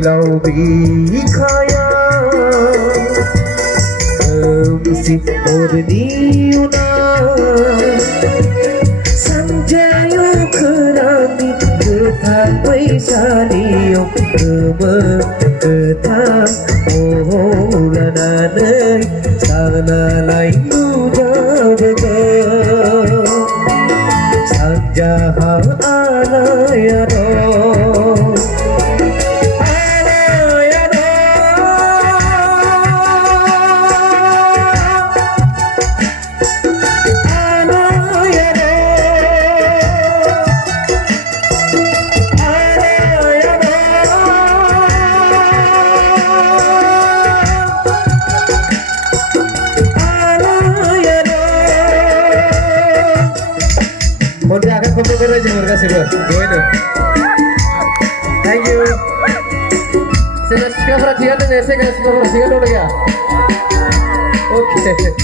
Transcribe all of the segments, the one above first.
lâu bị khaya si orniuna sanjayo kerani ketang paisaniyo ketang olananay sana lain muda sanjaha alayano Terima kasih bro. Thank you. Saya suka perhatian dan saya suka perhatian dulu ya. Oke.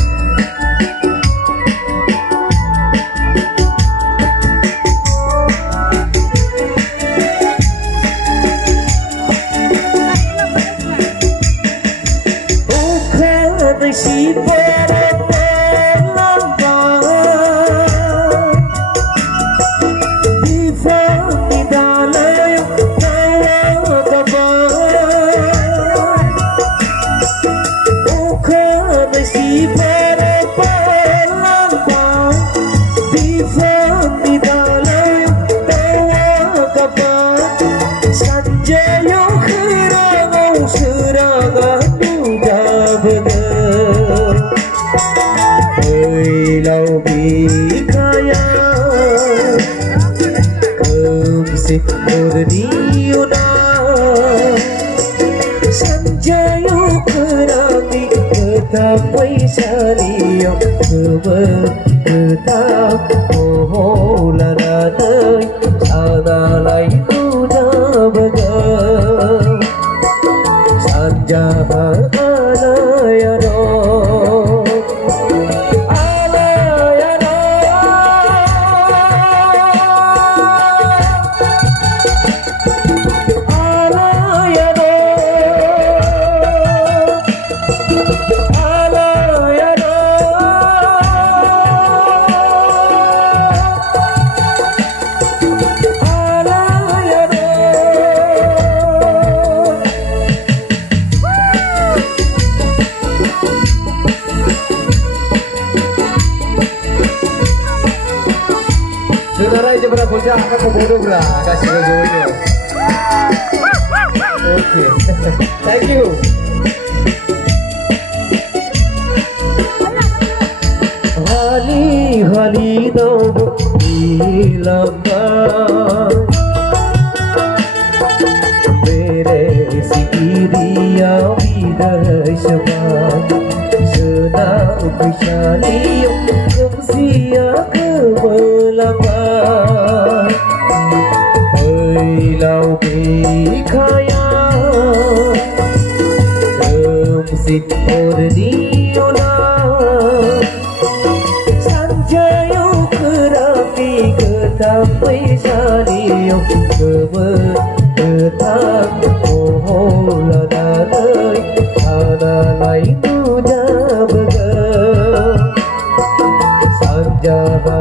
Orniuna sanjayo kerani ketang paisaniyo ketang olananay sana lain muda begang sanjaha alayano Saudara aja pada bocah akan membodoh bra kasih ke Joey. Oke. Thank you. Hali hali dobo ilamba mere sikiriya vidashma senang kushali kumsiya kemelamba lau bikaya sit orniuna sanjayo kerani ketang paisaniyo ketang olananay sana lain muda begang sanjaha